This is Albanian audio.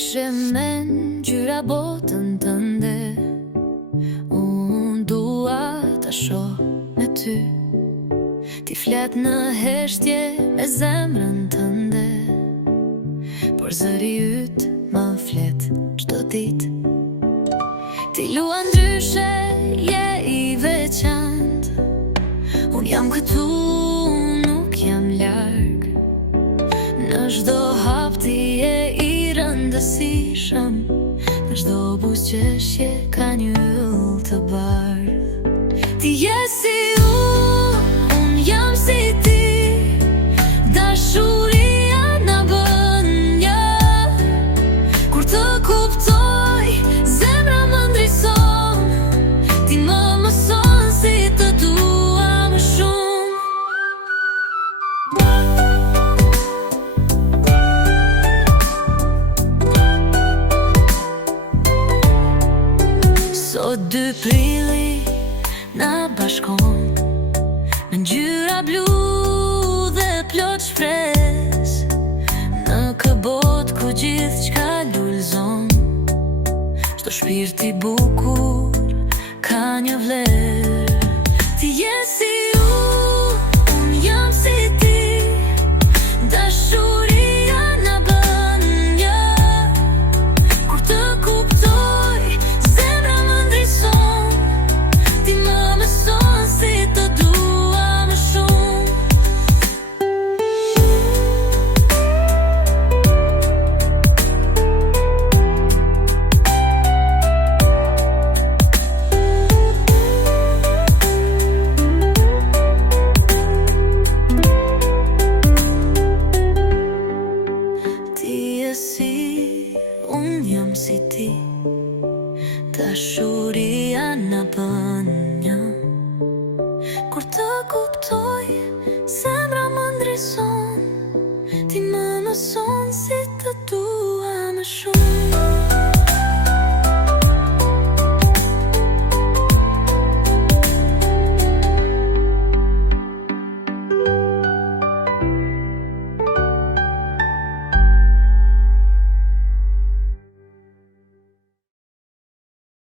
Kishe men gjyra botën tënde, unë dua ta shoh me ty. Ti flet në heshtje me zemrën tënde, por zëri yt më flet çdo ditë. Ti luan ndryshe, je i veçantë. Unë jam këtu, nuk jam larg. Në çdo hap ti je i rëndësishëm, në çdo buzëqeshje ka një yll të bardhë. Ti je si unë jam si ti. Dashuria na bën një. Kur të kuptoj, zemra më ndrison. Ti më mëson si të dua më shumë. Sot 2 prilli na bashkon me ngjyra blu dhe plot shpresë. Në kë botë ku gjithçka lulëzon, çdo shpirt i bukur ka një vlerë. Ti je si unë jam si ti. Dashuria na bën një. Kur të kuptoj, zemra më ndrison. Ti më mëson si të dua më shumë. Ti je si unë jam si ti. Dashuria na bën një. Kur të kuptoj, zemra më ndrison. Ti më mëson